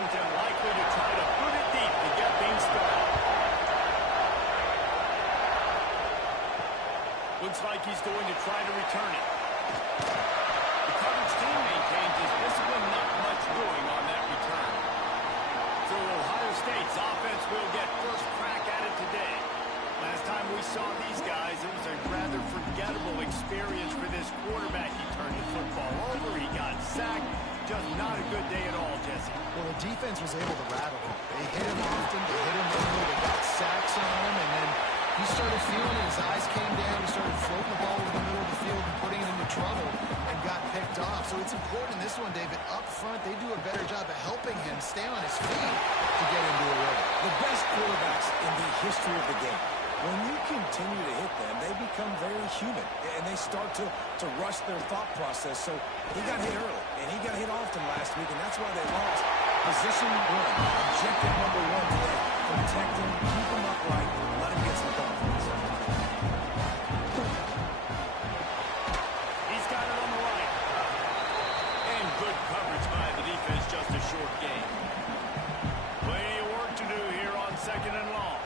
Washington likely to try to put it deep to get things started. Looks like he's going to try to return it. The coverage team maintains his discipline, not much doing on that return. So Ohio State's offense will get first crack at it today. Last time we saw these guys, it was a rather forgettable experience for this quarterback. He turned the football over, he got sacked. Just not a good day at all, Jesse. Well, the defense was able to rattle him. They hit him often, they hit him early, they got sacks on him, and then he started feeling it. His eyes came down, he started floating the ball over the middle of the field and putting it into trouble and got picked off. So it's important in this one, David. Up front, they do a better job of helping him stay on his feet to get into a rhythm. The best quarterbacks in the history of the game, when you continue to hit them, they become very human, and they start to rush their thought process. So he got hit early, and he got hit often last week, and that's why they lost. Position one, objective number one today. Protect him, keep him upright, and let him get some confidence. He's got it on the right. And good coverage by the defense, just a short gain. Plenty of work to do here on second and long.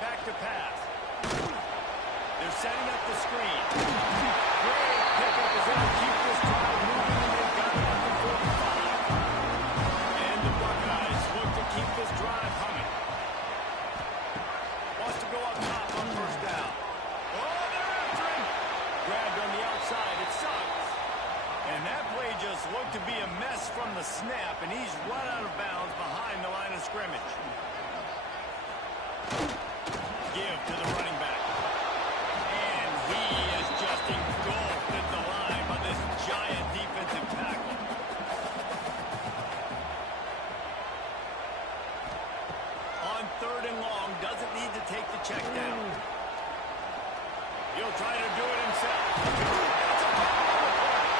Back to pass. They're setting up the screen. Great pickup is going to keep this drive moving, and they've got it up to 45. And the Buckeyes look to keep this drive humming. Wants to go up top on first down. Oh, they're after him. Grabbed on the outside. It sucks. And that play just looked to be a mess from the snap, and he's run out of bounds behind the line of scrimmage. Give to the running back. And he is just engulfed at the line by this giant defensive tackle. On third and long, doesn't need to take the check down. He'll try to do it himself. That's a foul on the play.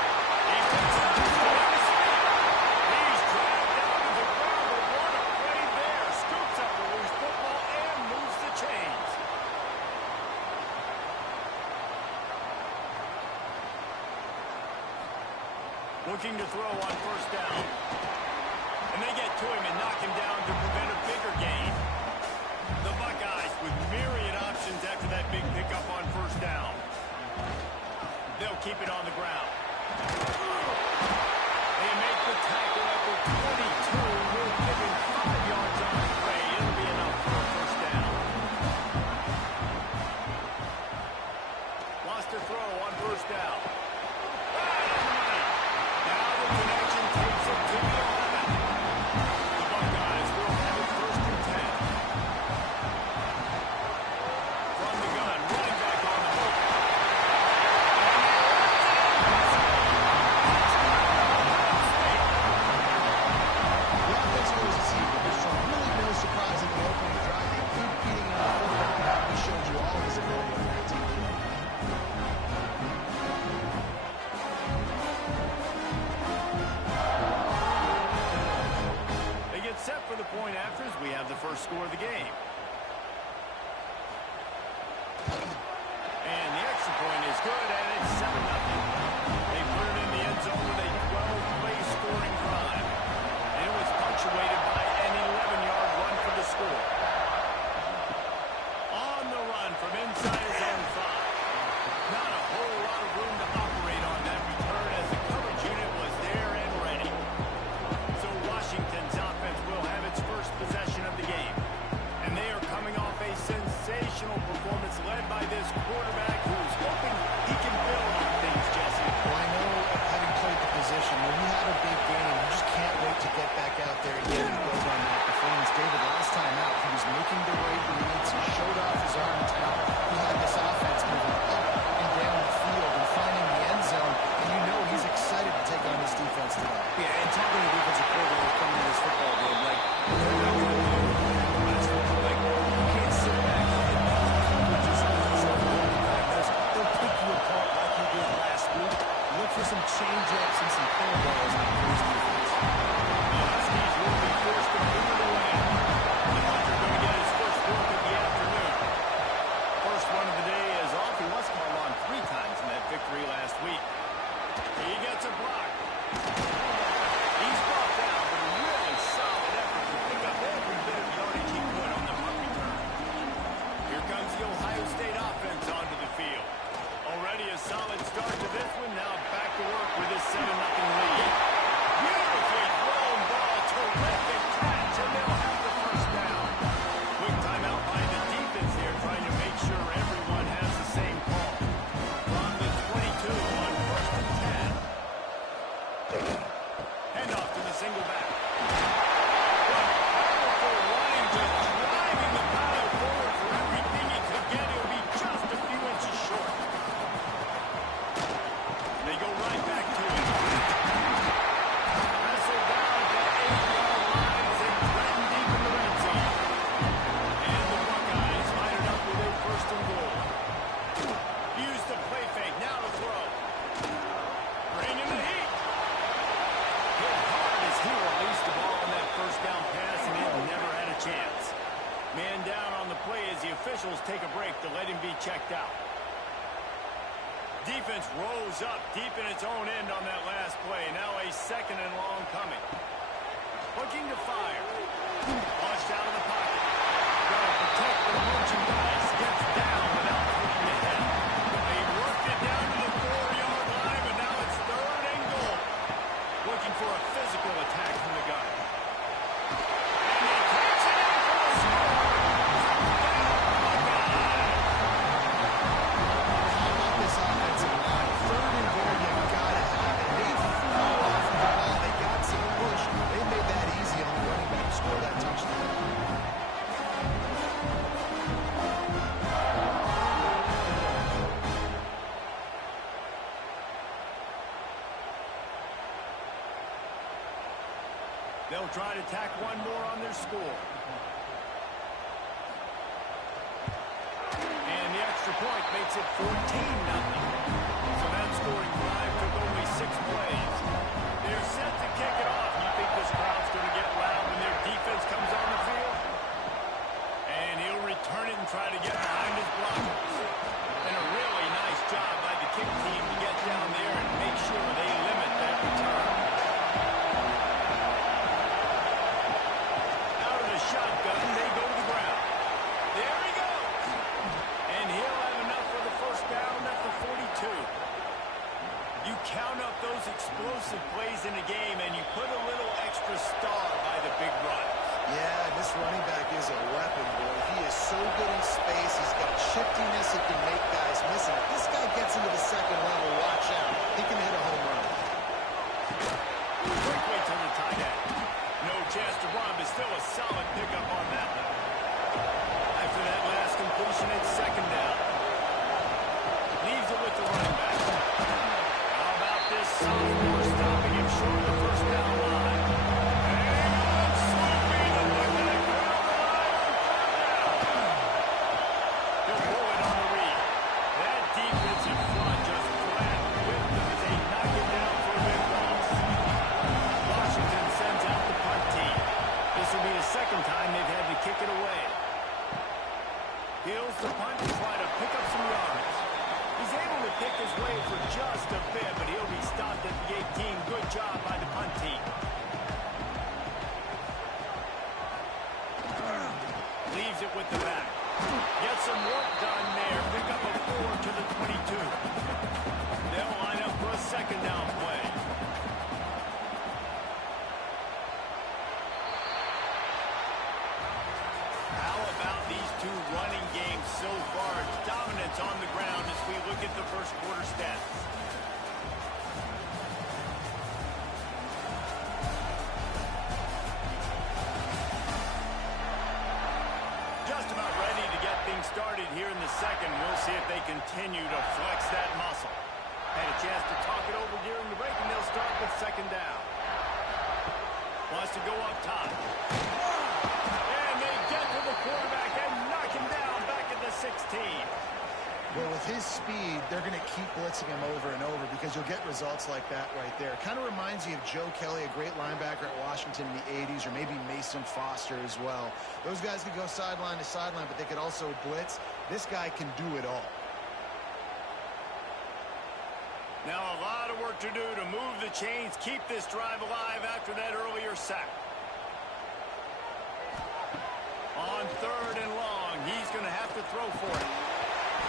He picks it up. He's going to speed. He's dragged down to the ground, but what a play there. Scoops up the loose football and moves the chains. Looking to throw on first down. And they get to him and knock him down to prevent a bigger gain. The Buckeyes with myriad options after that big pickup on first down. They'll keep it on the ground. They make the tackle at the 22. We'll give him 5 yards on the play. It'll be enough for a first down. Wants to throw on first down. Right on the money. Now the connection takes it to the 11. The Buckeyes will have it first and 10. From the gun, running back on the move. And Handoff to the single back. What powerful running, just driving the pile forward for everything he could get. He'll be just a few inches short. They go right back to it. Wrestled down at that 8-yard line as they threaten deep in the red zone. And the Buckeyes line it up with a first and goal. Use the play fake, now to throw. Bringing the heat. Hit hard as he released the ball on that first down pass, and he never had a chance. Man down on the play as the officials take a break to let him be checked out. Defense rose up deep in its own end on that last play. Now a second and long coming. Looking to fire. Launched out of the pocket. Got to protect the merchandise. Gets down without looking ahead. They worked it down to the 4-yard line, but now it's third and goal. Looking for a physical attack from the gun. And he takes it in for the score. This offensive line, third and goal, you gotta have it. They flew off the ball. They got some push. They made that easy on the running back to score that touchdown. They'll try to tack one more on their score. And the extra point makes it 14-0. So that scoring drive took only 6 plays. They're set to kick it off. You think this crowd's going to get loud when their defense comes on the field? And he'll return it and try to get behind his blockers. And a really nice job by the kick team to get down there and make sure they limit that return. Out of the shotgun, they go to the ground. There he goes. And he'll have enough for the first down at the 42. You count up those explosive plays in a game, and you put a little extra star by the big run. Yeah, this running back is a weapon, boy. He is so good in space. He's got shiftiness. He can make guys miss. And if this guy gets into the second level, watch out. He can hit a home run. Quickly to the tight end. No chance to run, but still a solid pickup on that one. After that last completion, it's second down. Leaves it with the running back. How about this sophomore stopping him short of the first down line? And swooping to put that crowd alive on third down. He'll pull it on the read. That defensive front just flat whipped him as they knock it down for a big loss. Washington sends out the punt team. This will be the second time they've had to kick it away. Heels the punt to try to pick up some yards. He's able to pick his way for just a bit, but he'll be stopped at the 18. Good job by the punt team. Leaves it with the back. Get some work done there. Pick up a 4 to the 22. They'll line up for a second down play. How about these two running games so far? Dominance on the ground as we look at the first quarter stats. Just about ready to get things started here in the second. We'll see if they continue to flex that muscle. Had a chance to talk it over during the break, and they'll start with second down. Wants to go up top. And they get to the quarterback and knock him down back at the 16. Well, with his speed, they're going to keep blitzing him over and over because you'll get results like that right there. Kind of reminds you of Joe Kelly, a great linebacker at Washington in the 80s, or maybe Mason Foster as well. Those guys could go sideline to sideline, but they could also blitz. This guy can do it all. Now a lot of work to do to move the chains, keep this drive alive after that earlier sack. On third and long, he's going to have to throw for it.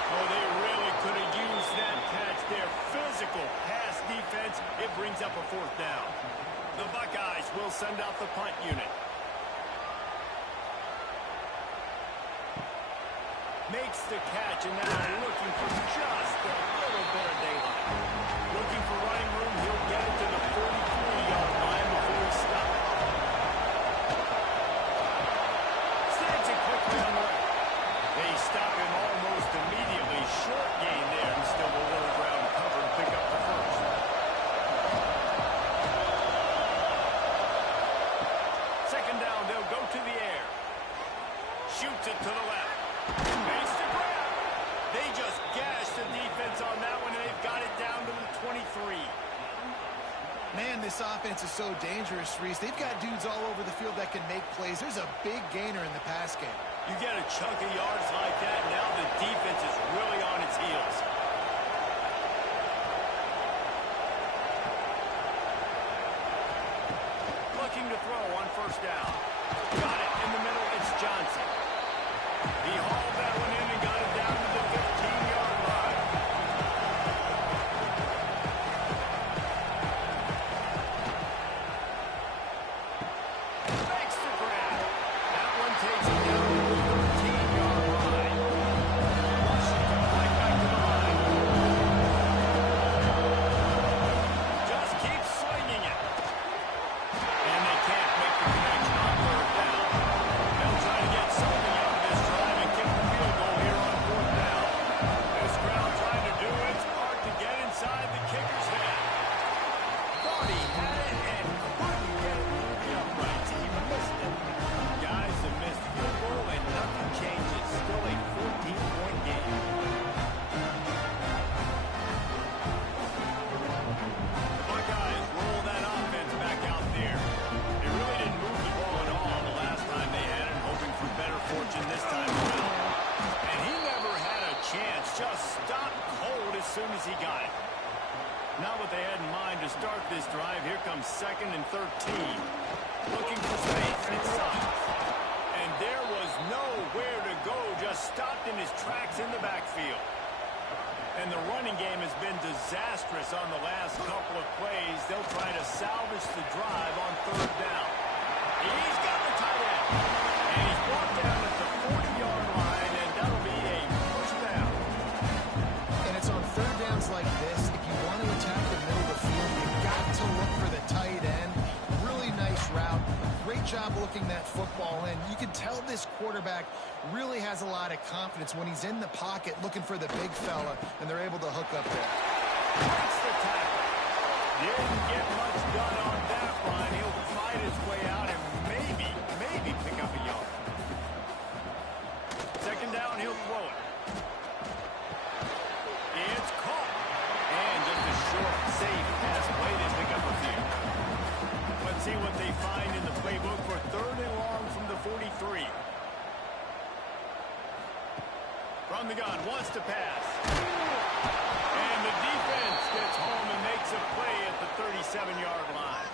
Oh, they really could have used that catch there. Physical pass defense. It brings up a fourth down. The Buckeyes will send out the punt unit. Makes the catch, and now looking for just a little bit of daylight. Looking for running room. He'll get it to the 43-yard line this offense is so dangerous, Reese. They've got dudes all over the field that can make plays. There's a big gainer in the pass game. You get a chunk of yards like that, now the defense is really on its heels. Looking to throw on first down. Got it in the middle. It's Johnson. He hauled that one in and got it down to the 15-yard line. Makes the grab. That one takes him down to the 13-yard line. Washington right back to the line. Just keeps swinging it. And they can't make the connection on third down. They'll try to get something out of this drive and kick the field goal here on fourth down. This crowd trying to do its part to get inside the kicker's head. Thought he had it and couldn't get it through the uprights. He missed it. Guys, a missed field goal and nothing changes. Still a 14-point game. The Buckeyes roll that offense back out there. They really didn't move the ball at all the last time they had it, hoping for better fortune this time around. And he never had a chance. Just stopped cold as soon as he got it. Not what they had in mind to start this drive. Here comes 2nd and 13. Looking for space inside. And there was nowhere to go. Just stopped in his tracks in the backfield. And the running game has been disastrous on the last couple of plays. They'll try to salvage the drive on third down. He's got the tight end. And he's brought down at the 40-yard line, and that'll be a first down. And it's on third downs like this. If you want to attack the middle of the field, you've got to look for the tight end. Really nice route. Great job looking that football in. You can tell this quarterback really has a lot of confidence when he's in the pocket looking for the big fella, and they're able to hook up there. Breaks the tackle. Didn't get much done on that run. He'll fight his way out and maybe pick up a yard. 2nd down, he'll throw it. It's caught. And just a short, safe pass play to pick up a few. Let's see what they find in the playbook for 3rd and long from the 43. From the gun, wants to pass. And the defense gets home and makes a play at the 37-yard line.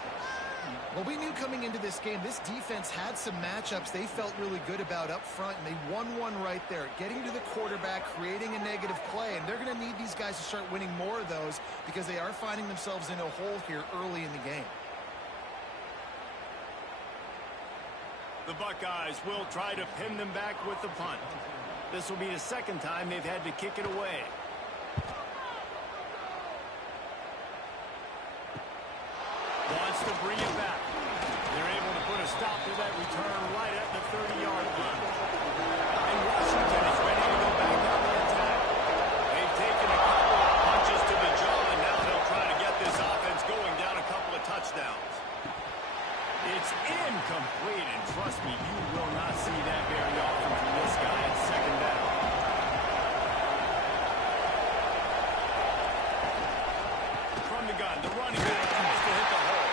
Well, we knew coming into this game, this defense had some matchups they felt really good about up front, and they won one right there, getting to the quarterback, creating a negative play, and they're going to need these guys to start winning more of those because they are finding themselves in a hole here early in the game. The Buckeyes will try to pin them back with the punt. This will be the 2nd time they've had to kick it away. Wants to bring it back. They're able to put a stop to that return right at the 30-yard line. And Washington is ready to go back on the attack. They've taken a couple of punches to the jaw, and now they'll try to get this offense going down a couple of touchdowns. It's incomplete, and trust me, you will not see that very often from this guy at 2nd down. From the gun, the running back tries to hit the hole.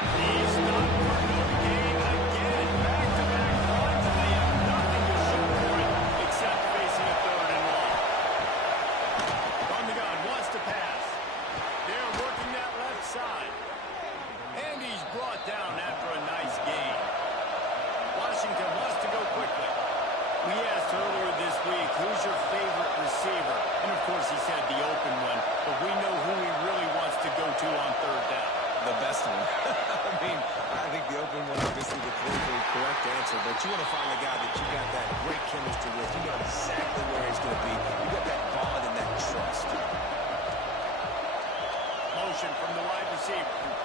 He's stopped for no gain again. Back-to-back runs, and they have nothing to show for it except facing a 3rd and long. From the gun, wants to pass. They're working that left side. And he's brought down after a nice gain. Washington wants to go quickly. We asked earlier this week, who's your favorite receiver? And of course he said the open one, but we know who he really wants to go to on third down. The best one. I think the open one, obviously the politically correct answer, but you want to find the guy that you got that great chemistry with. You know exactly where he's going to be. You got that bond and that trust. Motion from the wide receiver.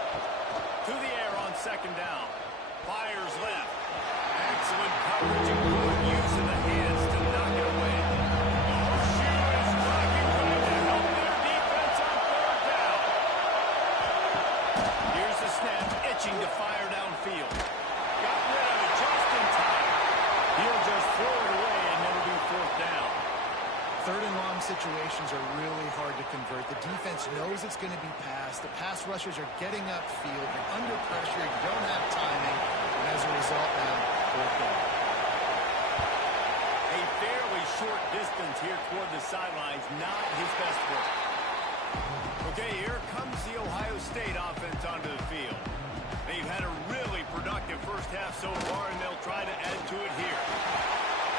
To the air on 2nd down. Fires left. Excellent coverage and good use of the hands to knock it away. Oh, she is rocking ready to help their defense on 3rd down. Here's the snap, itching to fire downfield. Got rid of it just in time. He'll just throw it away, and it'll be 4th down. 3rd and long situations are really hard to convert. convert. The defense knows it's going to be passed. The pass rushers are getting upfield. You're under pressure. You don't have timing. And as a result now, fourth down. A fairly short distance here toward the sidelines. Not his best work. Okay, here comes the Ohio State offense onto the field. They've had a really productive first half so far, and they'll try to add to it here.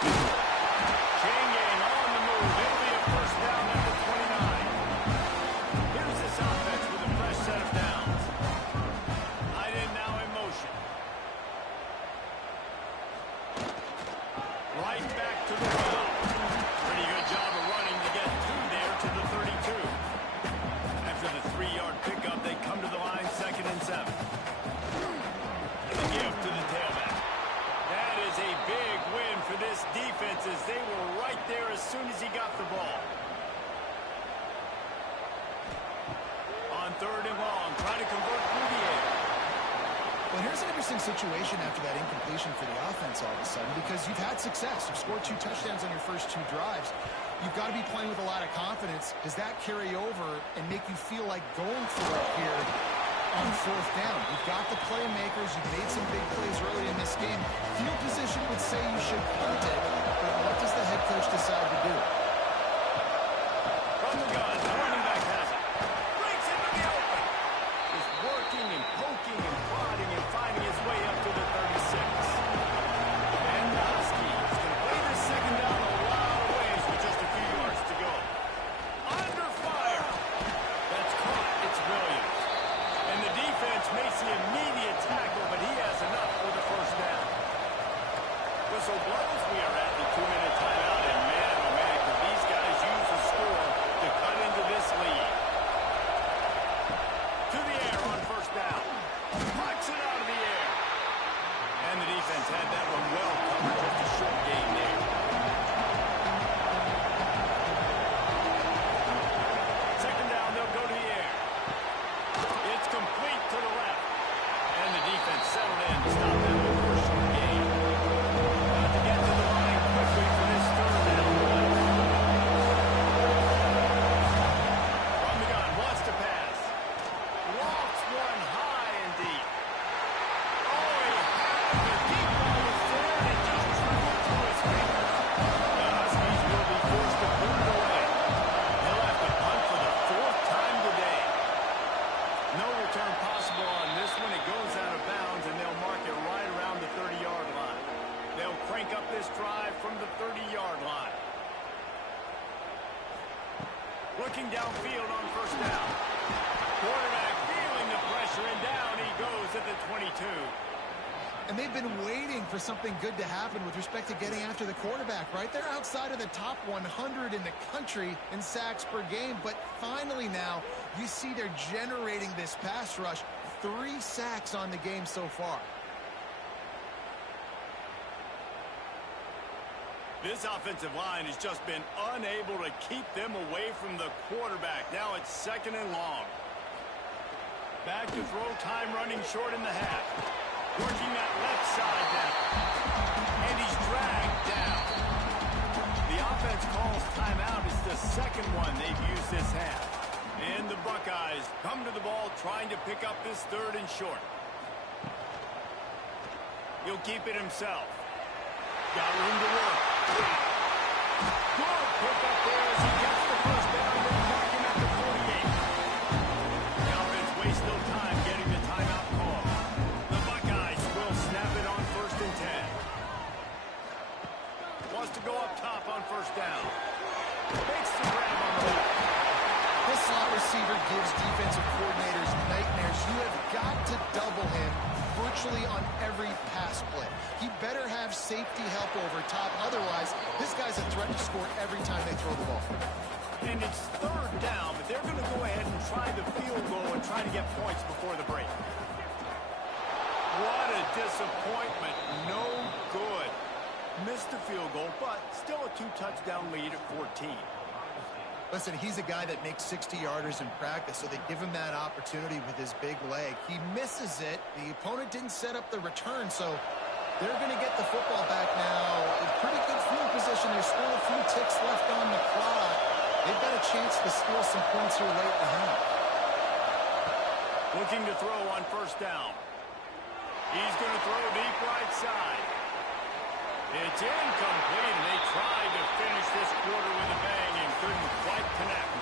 Chain gang on the move. It'll be a first down at the 29. Here's this offense with a fresh set of downs. Tight end now in motion. Right back to the well. Pretty good job of running to get two there to the 32. After the 3-yard pickup, they come to the line, 2nd and 7. The give to the tailback. That is a big win for this defense as they were right there as soon as he got the ball. On 3rd and long, trying to convert through the air. Well, here's an interesting situation after that incompletion for the offense all of a sudden, because you've had success. You've scored 2 touchdowns on your first 2 drives. You've got to be playing with a lot of confidence. Does that carry over and make you feel like going for it here on 4th down? You've got the playmakers. You've made some big plays early in this game. Field position would say you should punt it, but what does the head coach decide to do? From the gun, the running back has it. Breaks into the open. Just working and poking and prodding and finding his way up to the 36. And the Huskies can play this 2nd down a lot of ways with just a few yards to go. Under fire. That's caught. It's Williams. And the defense makes the immediate tackle, but he has enough for the first down. Whistle blows. We are at the 2-minute timeout, and man, oh man, can these guys use the score to cut into this lead. To the air on 1st down. Knocks it out of the air. And the defense had that one well covered. Just a short gain there. 2nd down, they'll go to the air. It's complete to the left. And the defense settled in to stop that one for a short gain. Got to get to the line quickly for this 3rd down. From the gun, wants to pass. Lofts one high and deep. Oh, he had the deep ball was there, and it just trickled through his fingers. The Huskies will be forced to put it away. They'll have to punt for the 4th time today. No return possible on this one. It goes out of bounds, and they'll mark it right around the 30-yard line. They'll crank up this drive from the 30-yard line. Looking downfield on 1st down. Quarterback feeling the pressure, and down he goes at the 22. And they've been waiting for something good to happen with respect to getting after the quarterback, right? They're outside of the top 100 in the country in sacks per game, but finally now you see they're generating this pass rush. 3 sacks on the game so far. This offensive line has just been unable to keep them away from the quarterback. Now it's 2nd and long. Back to throw, time running short in the half. Working that left side down. And he's dragged down. The offense calls timeout. It's the 2nd one they've used this half. And the Buckeyes come to the ball trying to pick up this 3rd and short. He'll keep it himself. Got room to work. Good pick up there as he gets the first down. They'll mark him at the 48. The offense wastes no time getting the timeout call. The Buckeyes will snap it on 1st and 10. Wants to go up top on 1st down. Makes the grab on the left. This slot receiver gives defensive coordinators nightmares. You have got to double him virtually on every pass play. He better have safety help over top. Otherwise, this guy's a threat to score every time they throw the ball. And it's 3rd down, but they're going to go ahead and try the field goal and try to get points before the break. What a disappointment. No good. Missed the field goal, but still a 2-touchdown lead at 14. Listen, he's a guy that makes 60-yarders in practice, so they give him that opportunity with his big leg. He misses it. The opponent didn't set up the return, so they're going to get the football back now in pretty good field position. There's still a few ticks left on the clock. They've got a chance to steal some points here late in the half. Looking to throw on first down. He's going to throw deep right side. It's incomplete, and they tried to finish this quarter with a bang and couldn't quite connect.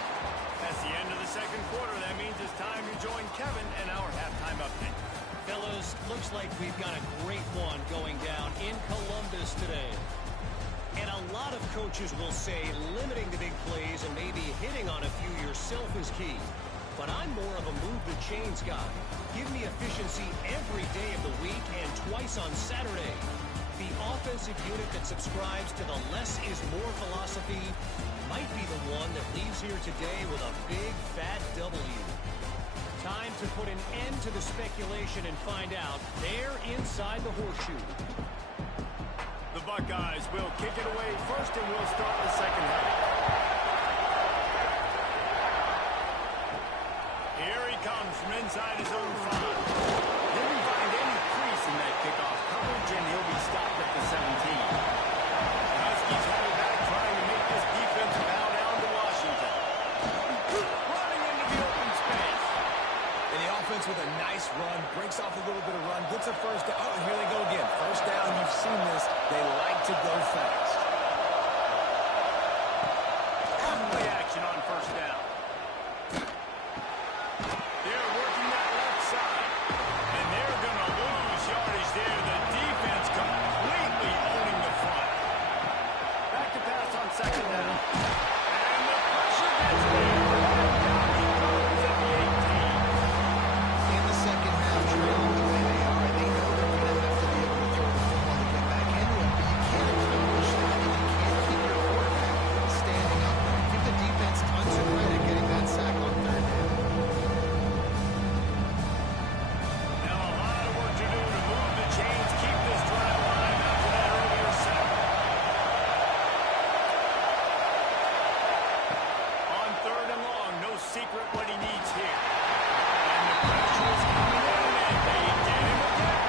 That's the end of the second quarter. That means it's time to join Kevin and our halftime update. Fellas, looks like we've got a great one going down in Columbus today. And a lot of coaches will say limiting the big plays and maybe hitting on a few yourself is key. But I'm more of a move the chains guy. Give me efficiency every day of the week and twice on Saturday. The offensive unit that subscribes to the less is more philosophy might be the one that leaves here today with a big fat W. Time to put an end to the speculation and find out. They're inside the horseshoe. The Buckeyes will kick it away first, and we'll start the second half. Here he comes from inside his own 5. Didn't find any crease in that kickoff coverage, and he'll be stopped at the 17. The Huskies have it back, trying to make this defense bow down to Washington. Running into the open space. And the offense with a nice run, breaks off a little bit of run, gets a first down. Oh, here they go again. First down, you've seen this. They like to go fast. Play action on first down. They're working that left side. And they're going to lose yardage there. The defense completely owning the front. Back to pass on second down. And the pressure gets there. Down he goes at the 18. In the second half, trailing the way they are, they know they're going to have to be able to throw the football to get back into it, but you can't accomplish that if you can't keep your quarterback standing up. Give the defense tons of credit getting that sack on third down. Now a lot of work to do to move the chains, keep this drive alive after that earlier sack. On third and long, no secret what he needs here. And the pressure is coming in, and they did him again.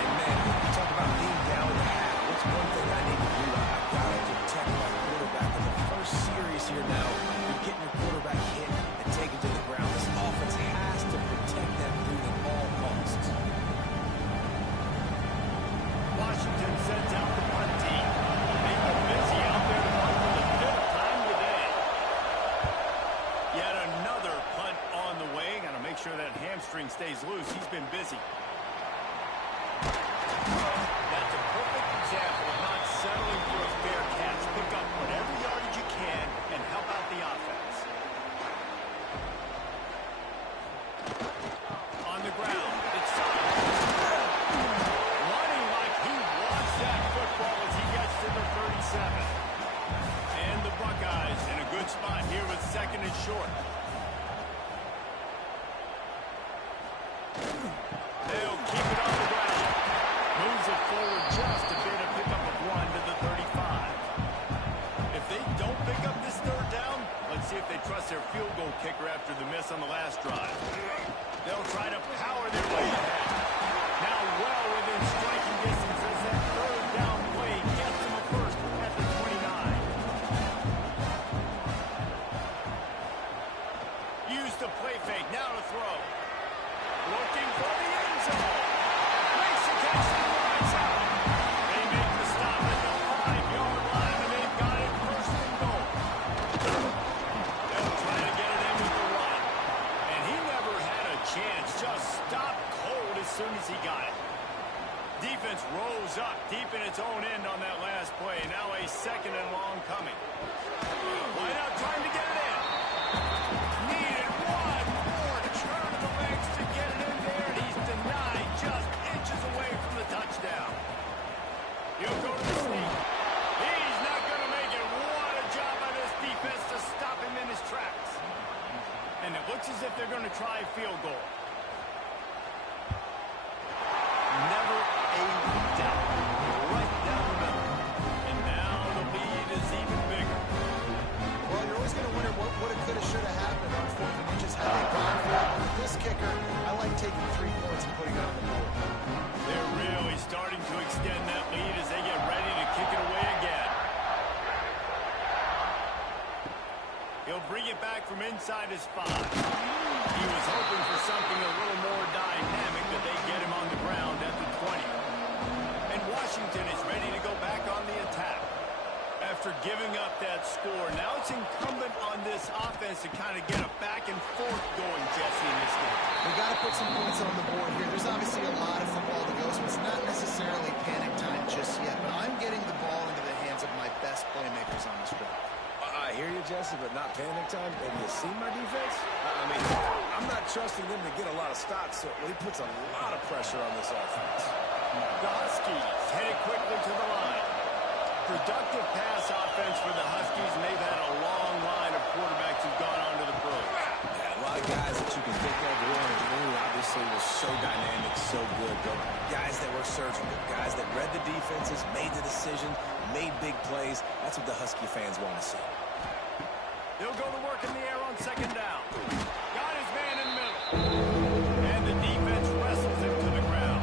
And man, you talk about being down in the half. What's one thing I need to do? I've got to protect my quarterback. In the first series here now, you're getting your quarterback hit and taken to the ground. This offense has to protect that dude at all costs. Washington sends out the punt team. Make them busy out there to punt for the 5th time today. Yet another punt on the way. Got to make sure that hamstring stays loose. He's been busy. That's a perfect example of not settling for a fair catch. Pick up whatever yardage you can and help out the offense. On the ground, it's running like he wants that football as he gets to the 37. And the Buckeyes in a good spot here with second and short. They'll keep it on the ground. Moves it forward just a bit, a pickup of 1 to the 35. If they don't pick up this third down, let's see if they trust their field goal kicker after the miss on the last drive. They'll try to power their way ahead. Now well within striking distance as that third down play gets them a first at the 29. Use the play fake, now to throw. Looking for the end zone. Makes the catch to the right side. They make the stop at the 5-yard line, and they've got it first and goal. They'll try to get it in with the run. And he never had a chance. Just stopped cold as soon as he got it. Defense rose up deep in its own end on that last play. Now a second and long coming. Wide out trying to get it in. Needed one more turn of the legs to get it in there, and he's denied just inches away from the touchdown. He'll go to the sneak. He's not going to make it. What a job by this defense to stop him in his tracks. And it looks as if they're going to try a field goal. Never a doubt. Right down the middle. And now the lead is even bigger. Well, you're always going to wonder what score. Now it's incumbent on this offense to kind of get a back and forth going, Jesse, in this game. We got to put some points on the board here. There's obviously a lot of football to go, so it's not necessarily panic time just yet. But I'm getting the ball into the hands of my best playmakers on this drive. I hear you, Jesse, but not panic time. Have you seen my defense? I mean, I'm not trusting them to get a lot of stops, so he puts a lot of pressure on this offense. The Huskies headed quickly to the line. Productive pass offense for the Huskies, and they've had a long line of quarterbacks who've gone on to the pros. Yeah, a lot of guys that you can think of. Warren Moon obviously was so dynamic, so good, but guys that were surgical, guys that read the defenses, made the decision, made big plays. That's what the Husky fans want to see. He'll go to work in the air on second down. Got his man in the middle. And the defense wrestles him to the ground.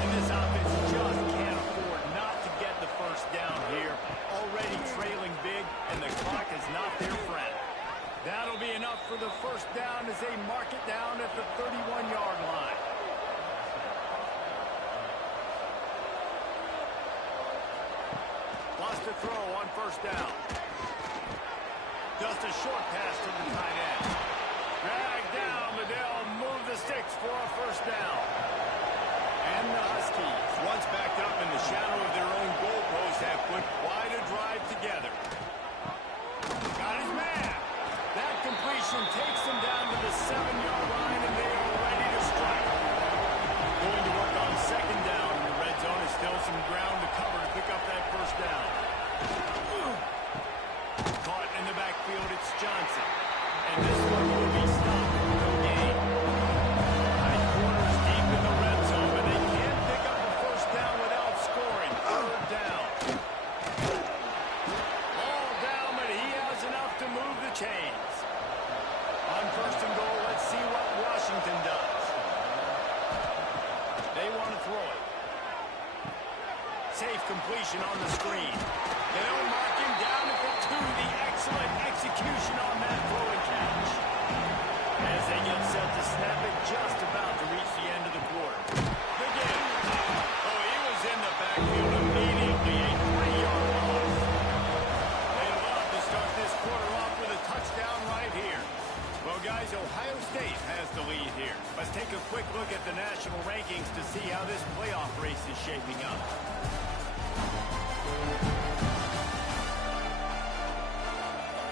And this offense just can't afford not to get the first down here. Already trailing big, and the clock is not their friend. That'll be enough for the first down as they mark it down at the 31-yard line. Lost a throw on first down. Just a short pass to the tight end. Drag down, but they'll move the sticks for a first down. And the Huskies, once backed up in the shadow of their own goalpost, have put quite a drive together. Got his man. That completion takes them down to the 7-yard line, and they are ready to strike. Going to work on second down in the red zone. Is still some ground to cover to pick up that first down. Caught in the backfield, it's Johnson. And this one will be stopped. No gain. High quarters deep in the red zone, but they can't pick up a first down without scoring. Third down. All down, but he has enough to move the chains. On first and goal, let's see what Washington does. They want to throw it. Safe completion on the screen. They'll mark him down at the 2. The excellent execution on that throw and catch. As they get set to snap it, just about to reach the end of the quarter. Begin. Oh, he was in the backfield immediately. A 3-yard loss. They love to start this quarter off with a touchdown right here. Well, guys, Ohio State has the lead here. Let's take a quick look at the national rankings to see how this playoff race is shaping up.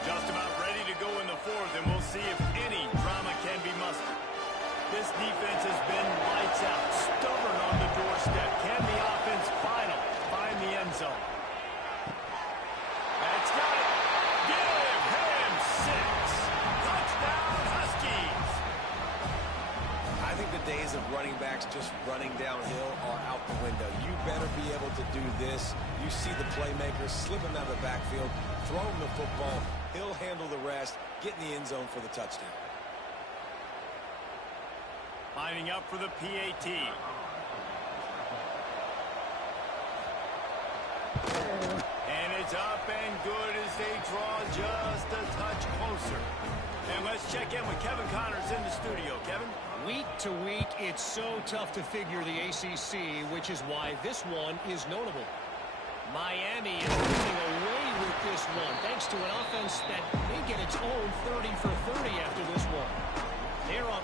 Just about ready to go in the fourth, and we'll see if any drama can be mustered. This defense has been lights out, stubborn on the doorstep. Can the offense finally find the end zone? That's got it. Give him 6. Touchdown, Huskies. I think the days of running backs just running downhill are out the window. You better be able to do this. You see the playmakers slipping out of the backfield, throw him the football. He'll handle the rest, get in the end zone for the touchdown. Lining up for the PAT. And it's up and good as they draw just a touch closer. And let's check in with Kevin Connors in the studio. Kevin? Week to week, it's so tough to figure the ACC, which is why this one is notable. Miami is running away with this one, thanks to an offense that may get its own 30 for 30 after this one. They're up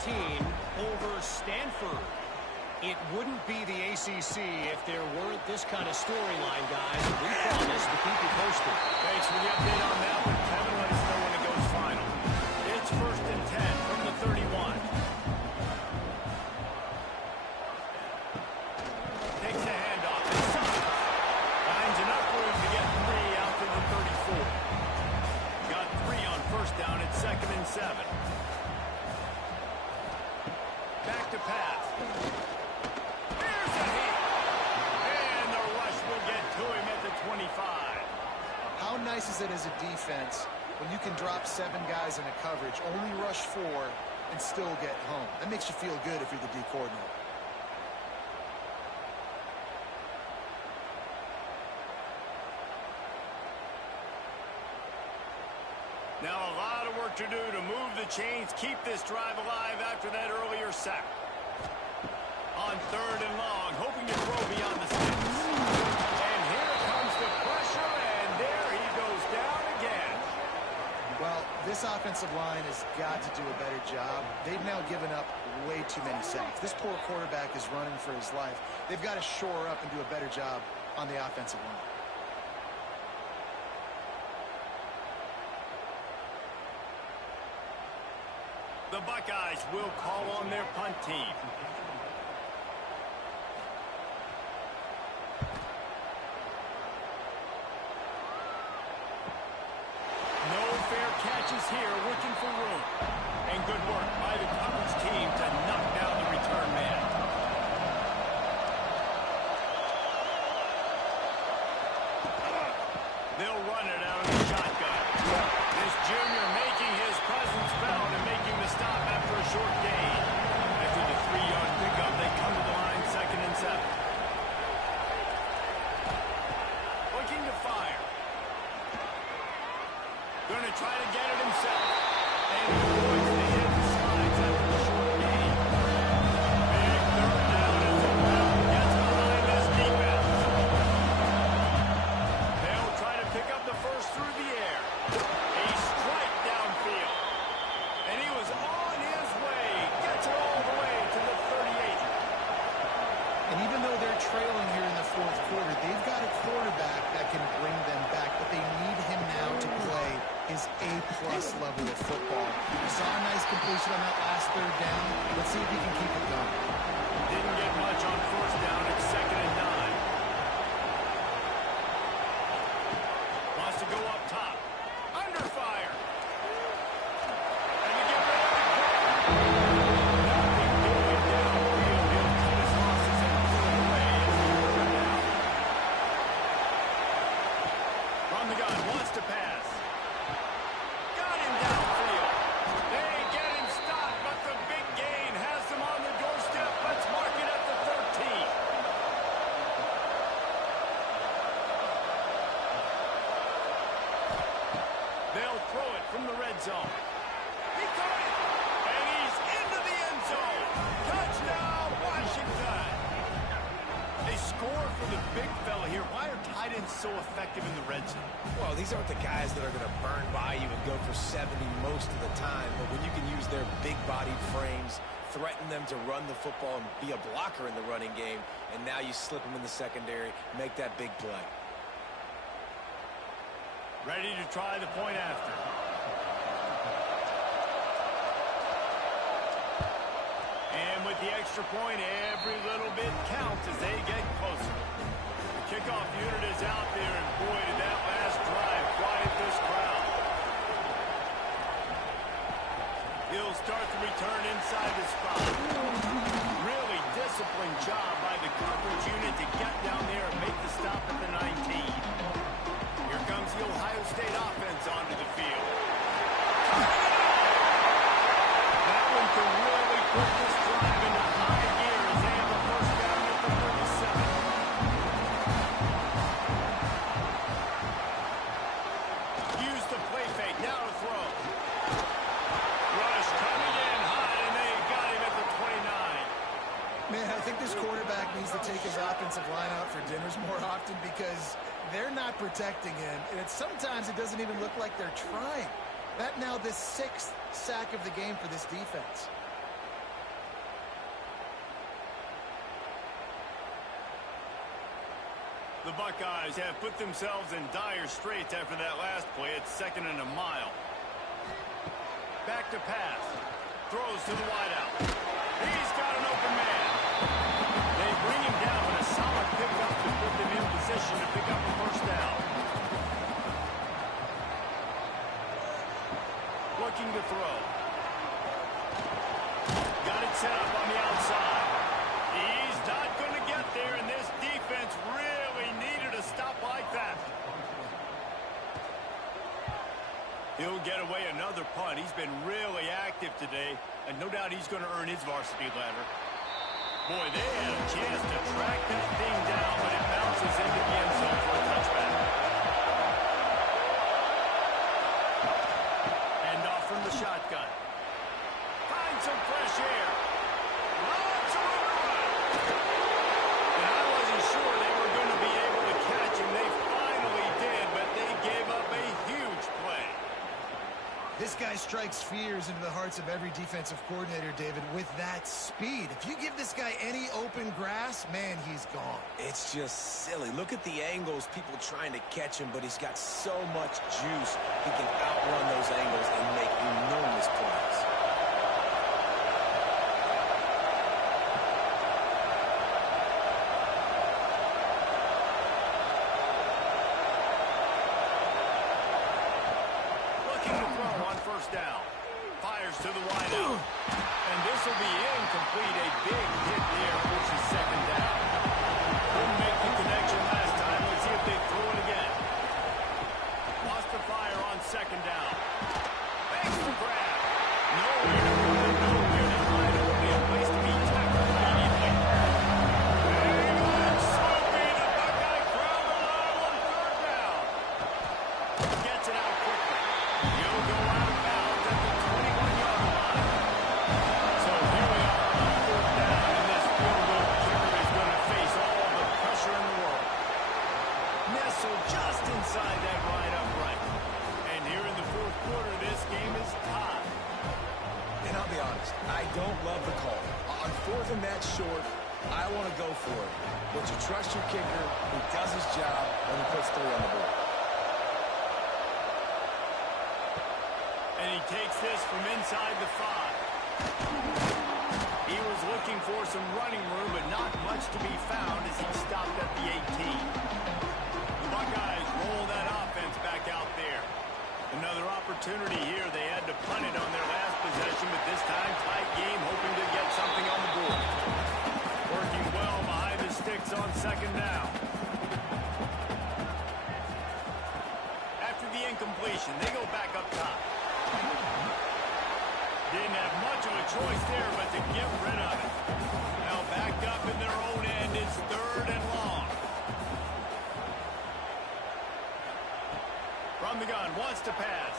14 over Stanford. It wouldn't be the ACC if there weren't this kind of storyline, guys. We promise to keep you posted. Thanks for the update on that one, Kevin. Let us know when it goes final. It's 1st and 10 from the 31. Takes the handoff. Finds enough room to get 3 out to the 34. Got 3 on first down at 2nd and 7. Back to pass. Here's a hit. And the rush will get to him at the 25. How nice is it as a defense when you can drop 7 guys in a coverage, only rush 4, and still get home? That makes you feel good if you're the D coordinator. Now a lot of work to do to move the chains, keep this drive alive after that earlier sack. On 3rd and long, hoping to throw beyond the sticks. And here comes the pressure, and there he goes this offensive line has got to do a better job. They've now given up way too many sacks. This poor quarterback is running for his life. They've got to shore up and do a better job on the offensive line. The Buckeyes will call on their punt team. No fair catches here, looking for room. And good work by the coverage team to knock down the return man. They'll run it out of the shotgun. This junior making his presence felt and making the stop after a short gain. After the 3-yard pickup, they come to the line, 2nd and 7. Looking to fire. Going to try to get it himself. And he avoids the hit and slides after a short gain. Big third down as the crowd gets behind this defense. They'll try to pick up the first through the air. A strike downfield. And he was on his way. Gets it all the way to the 38. And even though they're trailing here in the fourth quarter, they've got a quarterback that can bring them back, but they need him now to play his A-plus level of football. We saw a nice completion on that last third down. Let's see if he can keep it going. Didn't get much on first down at 2nd and 9. Wants to go up top. Under fire. And to get rid of it. Nothing doing downfield. He'll cut his losses and pull it away as he third down. From the gun, wants to pass. Got him downfield. They get him stopped, but the big gain has them on the doorstep. Let's mark it at the 13. They'll throw it from the red zone. He caught it, and he's into the end zone. Touchdown, Washington. They score for the big fella here. Why are tight ends so effective in the red zone? Well, these aren't the guys that are going to burn by you and go for 70 most of the time, but when you can use their big-bodied frames, threaten them to run the football and be a blocker in the running game, and now you slip them in the secondary, make that big play. Ready to try the point after. And with the extra point, every little bit counts as they get closer. The kickoff unit is out there, and boy, did that last drive quiet this crowd. He'll start the return inside the spot. Really disciplined job by the coverage unit to get down there and make the stop at the 19. Here comes the Ohio State offense onto the field. That one can really put this drive into high gear as they have a first down at the 37. Use the play fake. Now to throw. Rush coming in high, and they got him at the 29. Man, I think this quarterback needs to take his offensive line out for dinners more often because they're not protecting him, and sometimes it doesn't even look like they're trying. That now the 6th sack of the game for this defense. The Buckeyes have put themselves in dire straits after that last play. It's 2nd and a mile. Back to pass. Throws to the wideout. He's got an open man. They bring him down, but a solid pickup to put them in position to pick up the first down. Looking to throw. Got it set up on the outside. He's not going to get there, and this defense really needed a stop like that. He'll get away another punt. He's been really active today, and no doubt he's going to earn his varsity ladder. Boy, they had a chance to track that thing down, but it bounces into the end zone for a touchback. Hand off from the shotgun. Find some fresh air. Lots of room to run. And I wasn't sure they were going to be able to catch him. They finally did, but they gave up a huge play. This guy's strikes fears into the hearts of every defensive coordinator, David, with that speed. If you give this guy any open grass, man, he's gone. It's just silly. Look at the angles, people trying to catch him, but he's got so much juice. He can outrun those angles and make enormous plays. Down. Fires to the wideout. And this will be incomplete. A big hit there, pushes second down. Couldn't make the connection last time. Let's see if they throw it again. Lost the fire on second down. Makes the grab. Nowhere to run, nowhere to hide. Only a place to be tackled immediately. Hang on, Soapy. The Buckeye crowd alive on third down. Gets it out quickly. He'll go out of bounds at the 21-yard line. So here we are on fourth down, and this field goal kicker is going to face all the pressure in the world. Nestled just inside that right upright. And here in the fourth quarter, this game is tied. And I'll be honest, I don't love the call. On fourth and that short, I want to go for it. But you trust your kicker who does his job when he puts 3 on the board. And he takes this from inside the 5. He was looking for some running room, but not much to be found as he stopped at the 18. The Buckeyes roll that offense back out there. Another opportunity here. They had to punt it on their last possession, but this time tight game, hoping to get something on the board. Working well behind the sticks on second down. After the incompletion, they go back up top. Didn't have much of a choice there, but to get rid of it. Now backed up in their own end, it's third and long. From the gun, wants to pass.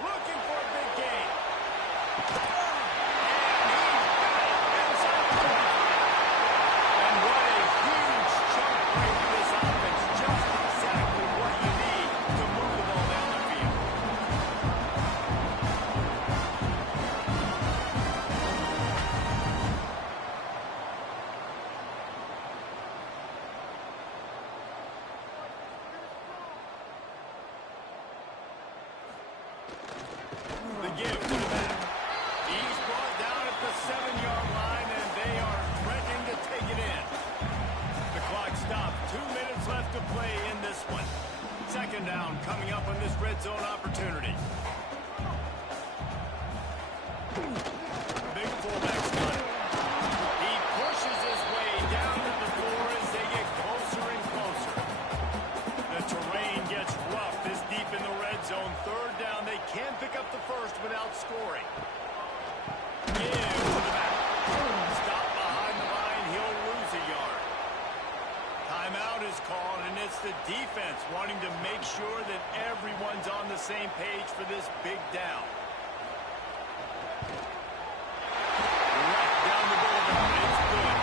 Looking for a big gain. And he's got it inside the 35. And what a huge chunk play for this offense. Just exactly what you need to move the ball down the field. The give to the back. He's brought down at the 7-yard line, and they are threatening to take it in. The clock stopped. 2 minutes left to play in this one. Second down coming up on this red zone opportunity. Big fullback stunt. He pushes his way down to the floor as they get closer and closer. The terrain gets rough this deep in the red zone. Third down, they can pick up the first without scoring. Give to the back. Stop behind the line. He'll lose a yard. Timeout is called, and it's the defense wanting to make sure that everyone's on the same page for this big down. Right down the middle of it. It's good.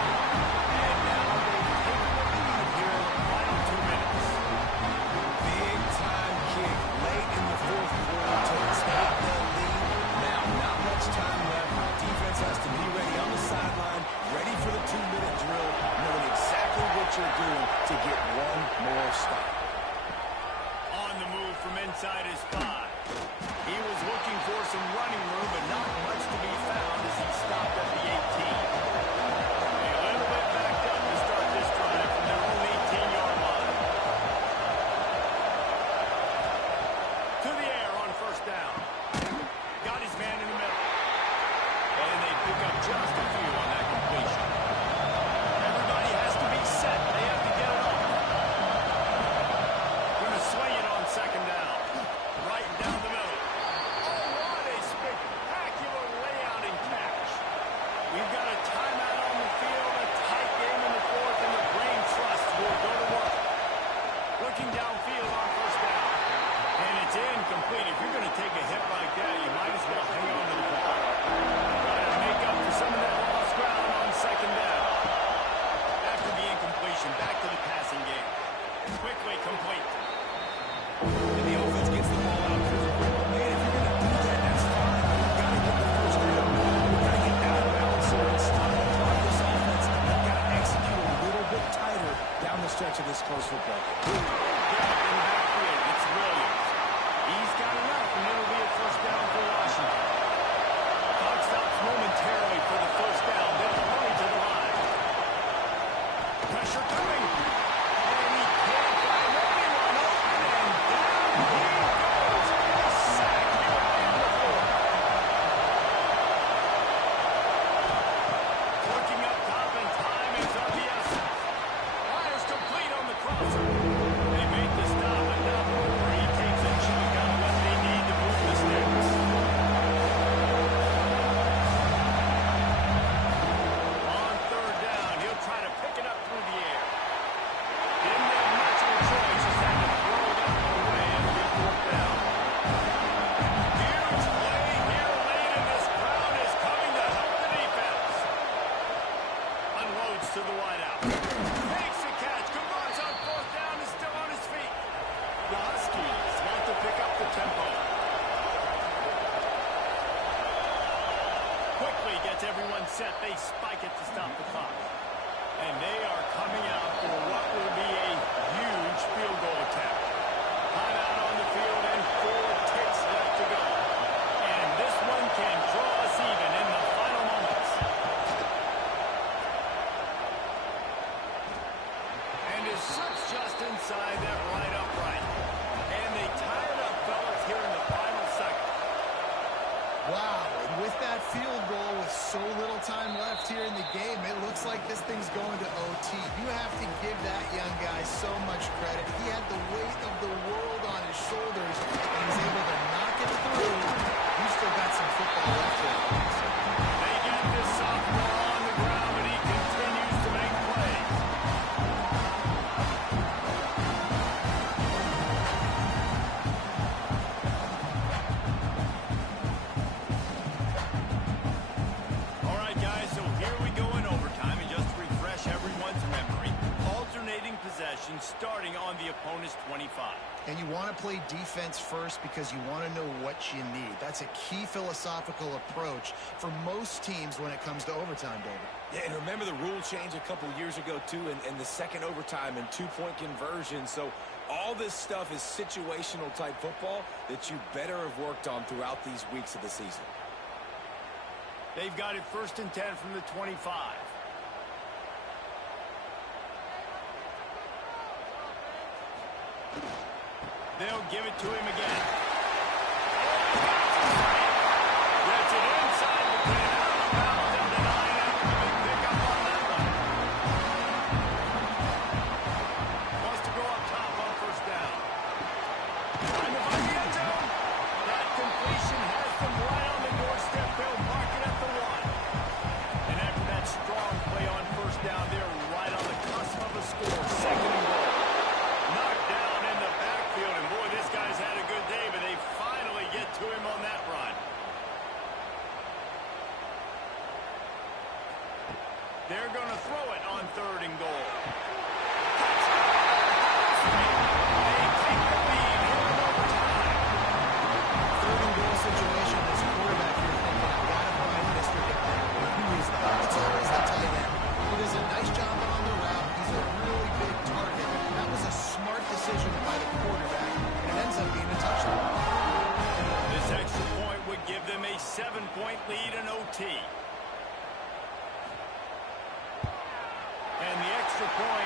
And now they take the lead here in the final 2 minutes. Big time kick late in the fourth quarter to take the lead. Now, not much time left. Defense has to be ready on the sideline, ready for the 2-minute drill, knowing exactly what you're doing to get one more stop. On the move from inside his 5. He was looking for some running room, but not much to be found as he stopped at the 18. A little bit backed up to start this drive from their own 18-yard line. To the air on first down. Got his man in the middle. And they pick up just a few on that completion. Everybody has to be set. They have to get it off. Going to swing it on second down. Right down the middle. Oh, what a spectacular layout and catch. We've got a timeout on the field, a tight game in the fourth, and the brain trust will go to work. Looking downfield on first down. And it's incomplete. If you're going to take a hit like that, you might as well hang on to the ball. Try to make up for some of that lost ground on second down. After the incompletion, back to the passing game. Quickly complete. And the offense gets the ball out this football game. In the backfield, it's Williams. He's got enough, and it'll be a first down for Washington. Clock stops momentarily for the first down. They'll hurry to the line. Pressure coming. And he can't find anyone open, and down he goes. A sack here on the board. Looking up top, and time is of the essence. Fires complete on the crosser. They make the stop, but not before he takes a chunk out of what they need to move the sticks. On third down, he'll try to pick it up through the air. Didn't have much of a choice, just had to throw it out of the way and get fourth down. Huge play here late, and this crowd is coming to help the defense. Unloads to the wideout. Makes the catch. Converts on fourth down, is still on his feet. The Huskies want to pick up the tempo. Quickly gets everyone set. They spike it to stop the clock. And they are coming out for what will be a huge field goal attempt. Timeout on the field and 4 ticks left to go. And this one can draw us even in the final moments. And his shot's just inside that right upright. And they tie it up, fellas, here in the final second. Wow, and with that field goal with so little time left here in the game, it looks like this thing's going to OT. You have to give that young guy so much credit. He had the weight of the world on his shoulders, and he's able to knock it through. He's still got some football left in him. They get this sophomore on the ground, but he continues to make plays. All right, guys, so here we go in overtime, and just to refresh everyone's memory, alternating possession starting on the opponent's 25. And you want to play defense first because you want to know what you need. That's a key philosophical approach for most teams when it comes to overtime, David. Yeah, and remember the rule change a couple years ago, too, in the second overtime and 2-point conversion. So all this stuff is situational type football that you better have worked on throughout these weeks of the season. They've got it 1st and 10 from the 25. They'll give it to him again. Gets it inside the 10, out of bounds at the 9 after the big pickup on that one. Wants to go up top on first down. Trying to find the end zone. That completion has them right on the doorstep. They'll mark it at the 1. And after that strong play on first down, they're right on the cusp of a score. 2nd and goal. Knocked down in the backfield, and boy, this guy's had a good day, but they finally get to him on that run. They're going to throw it on 3rd and goal. They take the lead here in overtime. 3rd and goal situation, this quarterback here thinking, I've got to find Mr. Dependable. Who is that? It's always the tight end. He does a nice job on the route. He's a really big target. That was a smart decision by the quarterback, and it ends up being a touchdown. This extra point would give them a 7-point lead in OT. And the extra point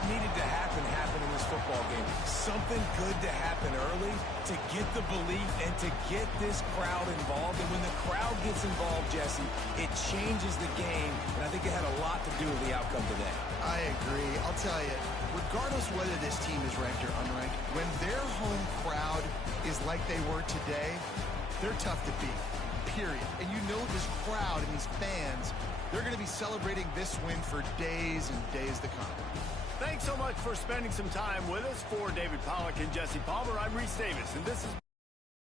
what needed to happen happened in this football game. Something good to happen early to get the belief and to get this crowd involved. And when the crowd gets involved, Jesse, it changes the game. And I think it had a lot to do with the outcome today. I agree. I'll tell you, regardless whether this team is ranked or unranked, when their home crowd is like they were today, they're tough to beat, period. And you know this crowd and these fans, they're going to be celebrating this win for days and days to come. Thanks so much for spending some time with us. For David Pollack and Jesse Palmer, I'm Reese Davis, and this is